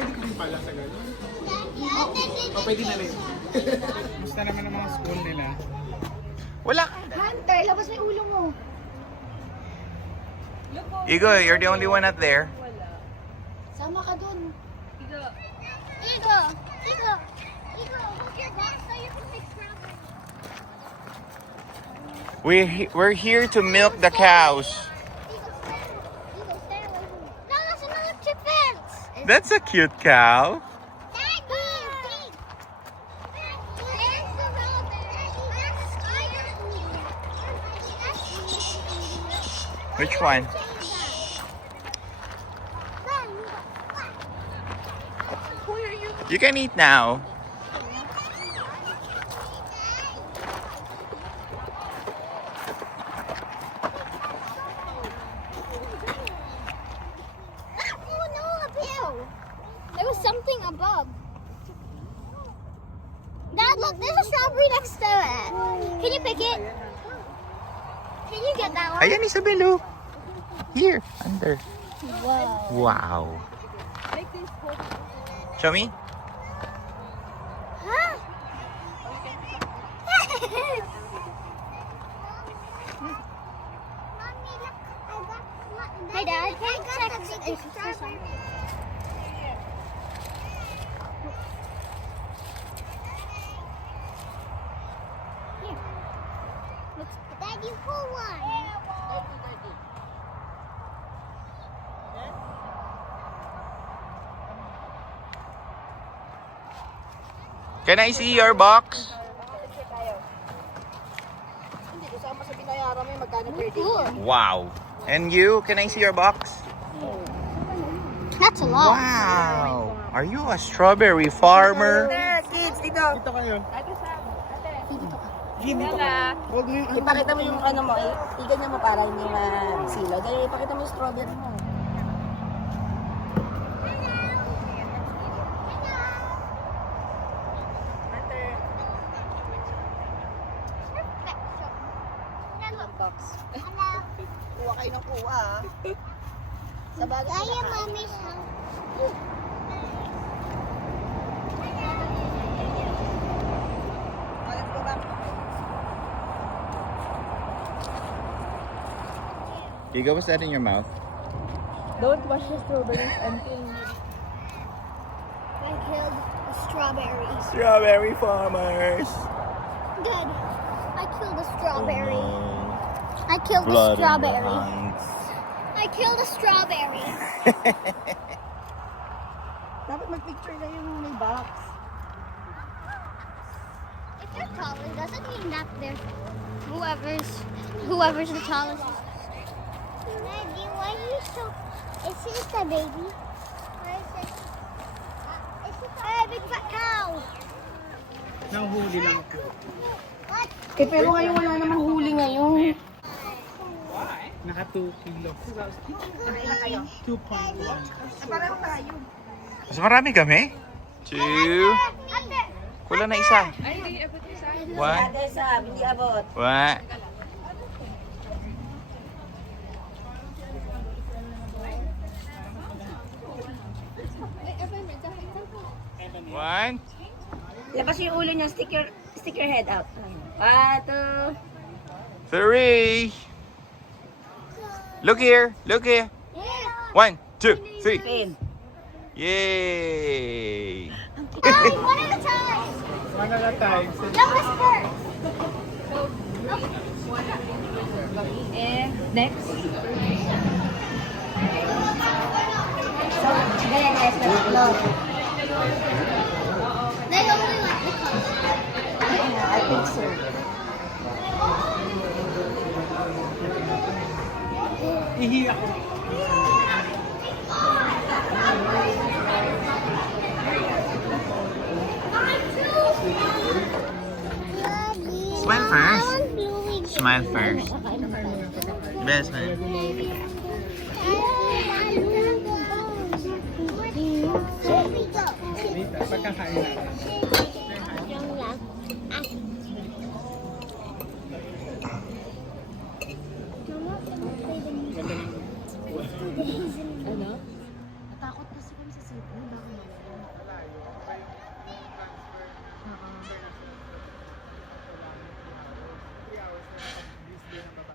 pwede ka rin pala sa gano'n. O, pwede na rin. Musta naman ang mga school nila? Wala. Hunter, labas mo yung ulo mo. Igo, you're the only one out there. Sama ka dun. Igo. Igo! Igo! Igo! Hold your box so you can fix properly. We're here to milk the cows. Igo, stay away from me. No, that's another chickens! That's a cute cow. Daddy! Big! There's the rabbit. Which one? You can eat now. Oh no, up here! There was something above. Dad, look, there's a strawberry next to it. Can you pick it? Can you get that one? Ayan, Isabelo. Here, under. Wow. Wow. Show me. Huh? Hey, Dad, can you check if there's something? Here. Daddy, pull one. Can I see your box? Hindi ko sama sa binayaran mo yung magkano per day. Cool. Wow. And you, can I see your box? That's a lot. Wow. Are you a strawberry farmer? Kids, dito. Dito kayo. Huwag mo yung Ipakita mo yung ano mo, iganyan mo para hindi masilo. Dahil ipakita mo yung strawberry mo. Box. Kuha kayo ng kuha, ah. Sa bagay. Kaya mommy's house. Let's go back. Igo, what's that in your mouth? Don't wash the strawberries until I killed a strawberry. Strawberry farmers. Good. I killed a strawberry. I killed a strawberry. I killed a strawberry. dapat mag-picture na yung may box. If they're tall, it doesn't mean that they're whoever's the tallest. Daddy, why are you so? Is this the baby? Where is it? Is it a big fat cow? Nahuhuli lang ako. What? Eh, pero ngayon wala namang huli ngayon. Naka 2 kilos. Ilan kayo? 2.1. Pareho tayo. Mas marami kami? 2. Under. Kulang na isa. One. Ate sa, hindi abot. One. One. Labas yung ulo niya, stick your head out. 1, 2. 3. Look here. Look here. Yeah. 1, 2, 3. Pin. Yay! One at a time. One at a time. Youngest first. And next. So, ganyan guys, let's vlog. They only like the color. Yeah, I think so. Ihi ako. Smile first. Smile first. Best smile. Dito, pagkakain natin. Ano? Natakot kasi kami sa Ano ba ako